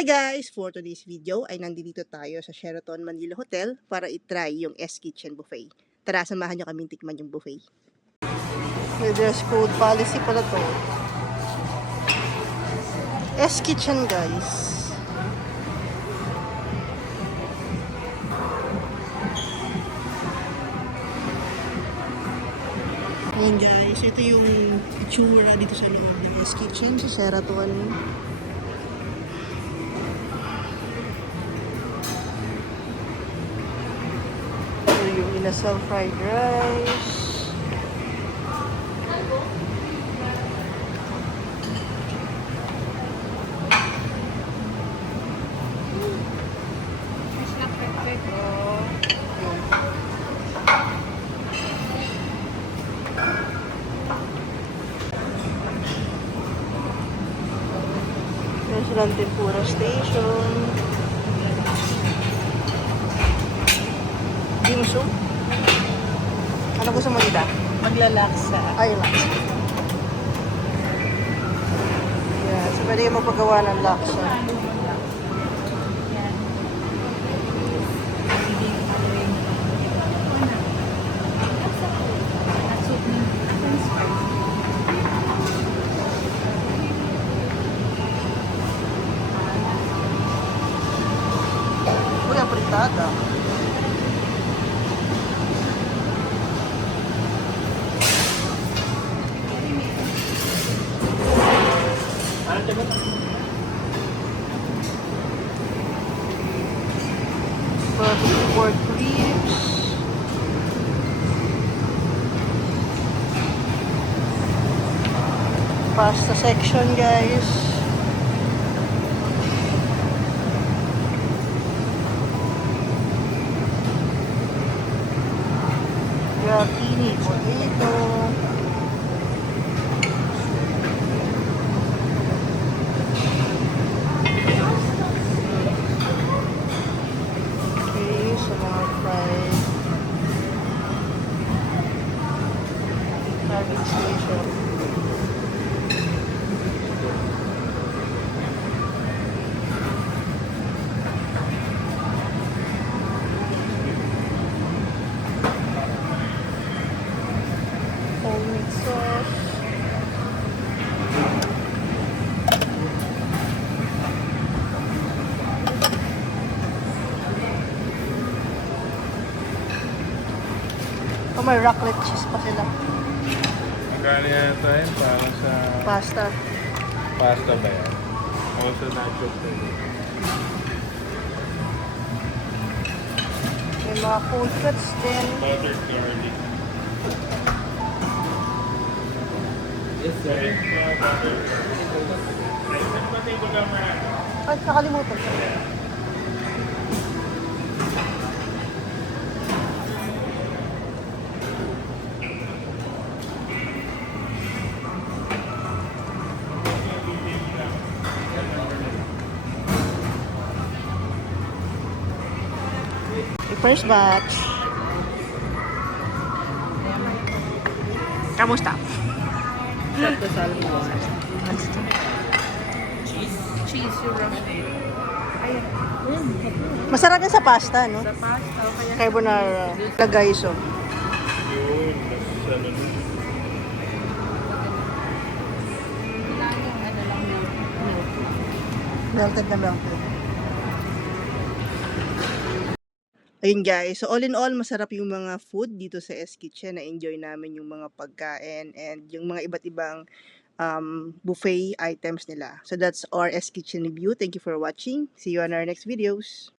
Hi guys! For today's video ay nandito tayo sa Sheraton Manila Hotel para i-try yung S-Kitchen Buffet. Tara, samahan nyo kaming tikman yung buffet. May dress code policy pala to. S-Kitchen guys. Ayan guys, ito yung itsura dito sa loob ng S-Kitchen sa Sheraton. Yung inasal fried rice. Meron silang tempura station. Dimsum. Ano gusto mo dito? Maglalaksa. Ay, laksa. Yeah, so pwede kayo magpagawa ng laksa. Uy, apritada. Barbecue pork ribs. Pasta section guys. Grattini potato. Okay, so mga fried serving station. Homemade sauce. Oh, may raclette cheese pa sila. Magkano yan tayo? Parang sa Pasta. pasta ba yan? Also nachos din. May mga cold cuts din. Buttered garlic. Yes, sir. Buttered garlic. Ay, saan ba tayo magkamara? Ay, nakalimutan ko. First batch. Kamusta? Sakto salmon. Cheese yung rough egg. Ayan. Masarap yan sa pasta, no? Sa pasta o kaya Carbonara. Lagayso. Yun, mas ano nun. ano lang yun. Melted na melted. Ayun guys, so all in all, masarap yung mga food dito sa S-Kitchen. Na-enjoy namin yung mga pagkain and yung mga iba't ibang buffet items nila. So that's our S-Kitchen review. Thank you for watching. See you on our next videos.